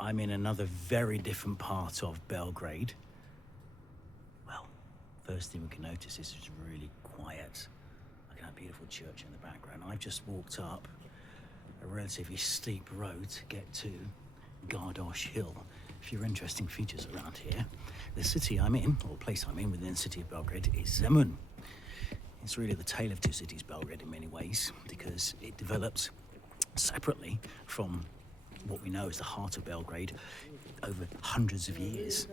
I'm in another very different part of Belgrade. Well, first thing we can notice is it's really quiet. Look at that beautiful church in the background. I've just walked up a relatively steep road to get to Gardoš Hill. A few interesting features around here. The city I'm in, or place I'm in within the city of Belgrade, is Zemun. It's really the tale of two cities, Belgrade, in many ways, because it developed separately from what we know is the heart of Belgrade over hundreds of years.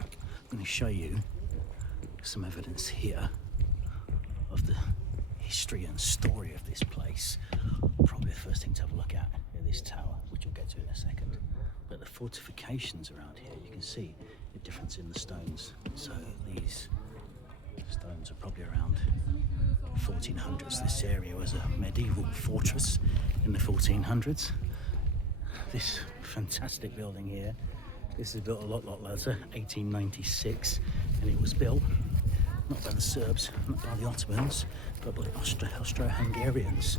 I'm going to show you some evidence here of the history and story of this place. Probably the first thing to have a look at is this tower, which we'll get to in a second. But the fortifications around here, you can see the difference in the stones. So these stones are probably around 1400s. This area was a medieval fortress in the 1400s. This fantastic building here, this is built a lot later, 1896, and it was built not by the Serbs, not by the Ottomans, but by Austro-Hungarians,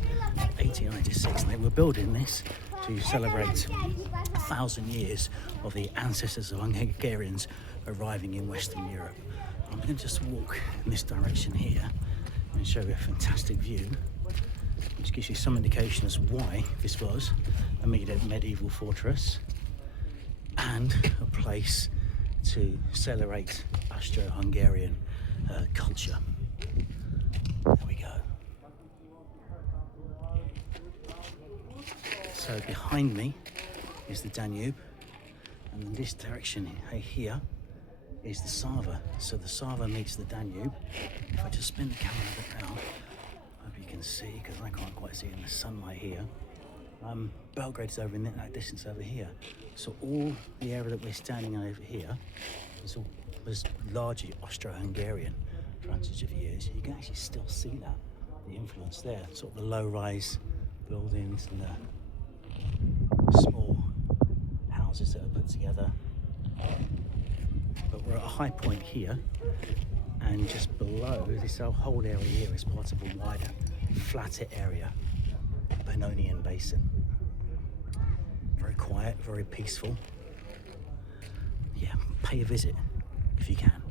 1896. And they were building this to celebrate 1,000 years of the ancestors of Hungarians arriving in Western Europe. I'm going to just walk in this direction here and show you a fantastic view, which gives you some indication as to why this was a medieval fortress and a place to celebrate Austro-Hungarian culture. There we go. So behind me is the Danube, and in this direction here is the Sava. So the Sava meets the Danube. If I just spin the camera a bit now, hope you can see, because I can't quite see in the sunlight here. Belgrade's over in that distance over here. So all the area that we're standing on over here was largely Austro-Hungarian for hundreds of years. You can actually still see that, the influence there, sort of the low-rise buildings and the small houses that are put together. But we're at a high point here, and just below this whole area here is part of a wider, flatter area, Pannonian Basin. Very quiet, very peaceful. Yeah, pay a visit if you can.